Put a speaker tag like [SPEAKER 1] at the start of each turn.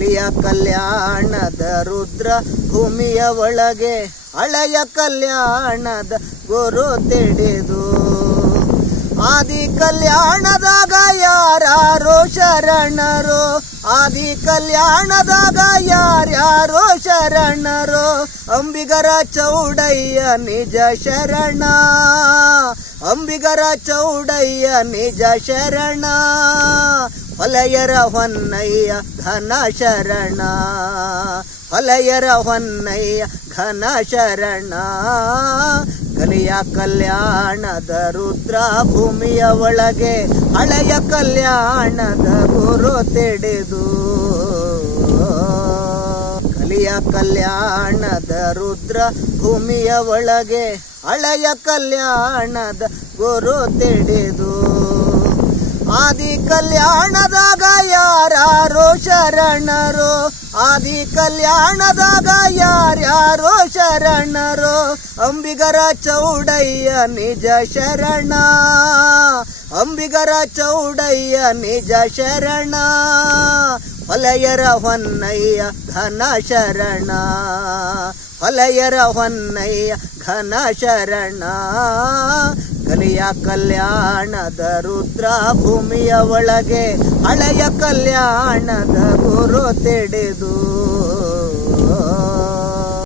[SPEAKER 1] ಕಲಿಯ ಕಲ್ಯಾಣದ ರುದ್ರ ಭೂಮಿಯ ಒಳಗೆ ಹಳೆಯ ಕಲ್ಯಾಣದ ಗುರು ತಿಳಿದು, ಆದಿ ಕಲ್ಯಾಣದಾಗ ಯಾರ್ಯಾರೋ ಶರಣರು? ಆದಿ ಕಲ್ಯಾಣದಾಗ ಯಾರ್ಯಾರೋ ಶರಣರು? ಅಂಬಿಗರ ಚೌಡಯ್ಯ ನಿಜ ಶರಣ, ಅಂಬಿಗರ ಚೌಡಯ್ಯ ನಿಜ ಶರಣ. ಹೊಲೆಯರ ಹೊನ್ನಯ್ಯ ಘನ ಶರಣ ಹೊಲೆಯರ ಹೊನ್ನಯ್ಯ ಘನ ಶರಣ ಕಲಿಯ ಕಲ್ಯಾಣದ ರುದ್ರ ಭೂಮಿಯ ಒಳಗೆ ಹಳೆಯ ಕಲ್ಯಾಣದ ಗುರು ತಿಳಿದು. ಕಲಿಯ ಕಲ್ಯಾಣದ ರುದ್ರ ಭೂಮಿಯ ಒಳಗೆ ಹಳೆಯ ಕಲ್ಯಾಣದ ಗುರು ತಿಳಿದು. ಆದಿ ಕಲ್ಯಾಣದಾಗ ಯಾರ್ಯಾರೋ ಶರಣರು, ಆದಿ ಕಲ್ಯಾಣದಾಗ ಯಾರ್ಯಾರೋ ಶರಣರು, ಅಂಬಿಗರ ಚೌಡಯ್ಯ ನಿಜ ಶರಣ, ಅಂಬಿಗರ ಚೌಡಯ್ಯ ನಿಜ ಶರಣ, ಹೊಲೆಯರ ಹೊನ್ನಯ್ಯ ಘನ ಶರಣ, ಹೊಲೆಯರ ಹೊನ್ನಯ್ಯ ಘನ ಶರಣ. ಕಲಿಯ ಕಲ್ಯಾಣದ ರುದ್ರ ಭೂಮಿಯ ಒಳಗೆ ಹಳೆಯ ಕಲ್ಯಾಣದ ಗುರು ತಿಳಿದು